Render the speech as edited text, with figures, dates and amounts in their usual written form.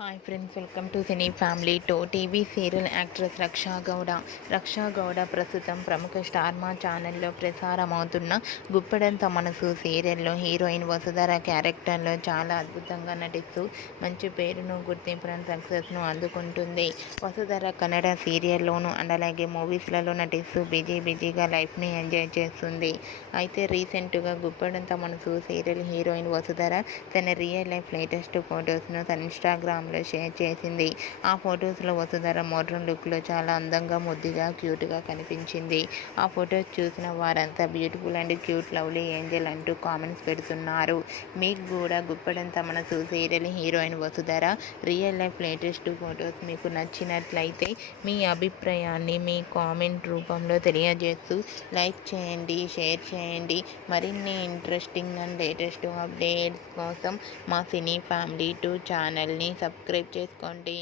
Hi friends, welcome to cine family two. TV serial actress Raksha Gowda ప్రస్తుతం ప్రముఖ star మా ఛానల్లో ప్రసారమవుతున్న గుప్పెడంత మనసు సీరియల్లో హీరోయిన్ వసుధర క్యారెక్టర్లో చాలా అద్భుతంగా నటిస్తూ మంచి పేరును, గుర్తింపును, సక్సెస్ను అందుకుంటుంది. వసుధర కన్నడ సీరియల్లోనూ అండ్ అలాగే మూవీస్లలో నటిస్తూ బిజీగా లైఫ్ని ఎంజాయ్ చేస్తుంది. అయితే రీసెంట్గా గుప్పెడంత మనసు సీరియల్ హీరోయిన్ వసుధర తన రియల్ లైఫ్ లేటెస్ట్ ఫొటోస్ను తన ఇన్స్టాగ్రామ్లో షేర్ చేసింది. ఆ ఫొటోస్లో వసుధర మోడ్రన్ లుక్లో చాలా అందంగా, ముద్దుగా, క్యూట్గా కనిపించింది. ఆ ఫొటోస్ చూసిన వారంతా beautiful and cute, lovely Angel అంటూ కామెంట్స్ పెడుతున్నారు. మీకు కూడా గుప్పెడంత మనసు serial heroine Vasudhara real life latest photos మీకు నచ్చినట్లయితే మీ అభిప్రాయాన్ని మీ కామెంట్ రూపంలో తెలియజేస్తూ లైక్ చేయండి, షేర్ చేయండి. మరిన్ని ఇంట్రెస్టింగ్ అండ్ లేటెస్ట్ అప్డేట్స్ కోసం మా సినీ ఫ్యామిలీ 2 ఛానల్ని సబ్స్క్రైబ్ చేసుకోండి.